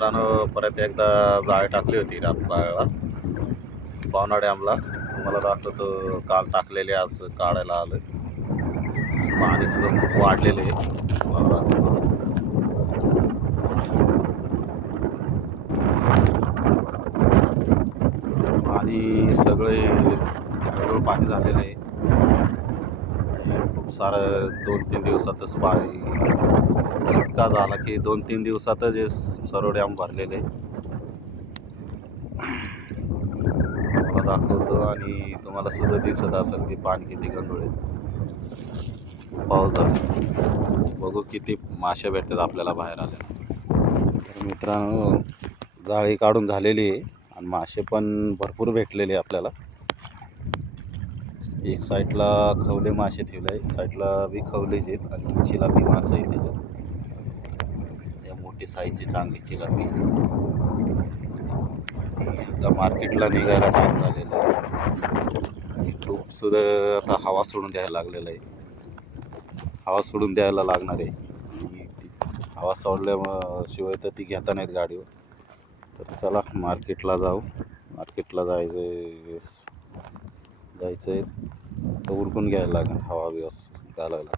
मित्रांनो, परत एकदा जाळी टाकली होती रातबाळला पवना डॅमला. तुम्हाला दाखवतो, काल टाकलेले आज काढायला आलं. पाणी सुद्धा खूप वाढलेले आहे. तुम्हाला दाखवतो. पाणी सगळं पाणी झालेलं आहे. खूप सारं 2-3 दिवसातच पाणी इतका झाला की 2-3 दिवसातच हे सर्व डॅम भरलेले. मला दाखवतो आणि तुम्हाला सुद्धा दिसत असेल की पाणी किती गंधुळ आहे. पाऊस झाला, बघू किती मासे भेटतात आपल्याला बाहेर आल्या. तर मित्रांनो, जाळी काढून झालेली आहे आणि मासे पण भरपूर भेटलेले आपल्याला. एक साईडला खवले मासे ठेवले, एक साईडला बी खवलेच आहेत आणि चिलापी मासे आहे त्याच्यात. या मोठी साईजची चांगली चिलापी. आता मार्केटला निघायला टाइम झालेला आहे. खूप सुद्धा आता हवा सोडून द्यायला लागलेलं आहे. हवा सोडून द्यायला लागणार आहे. हवा सोडल्याशिवाय तर ती घेता नाहीत गाडीवर. तर चला मार्केटला जाऊ. मार्केटला जायचं तर उरकून घ्यायला लागेल हवा व्यवस्थित घालायला.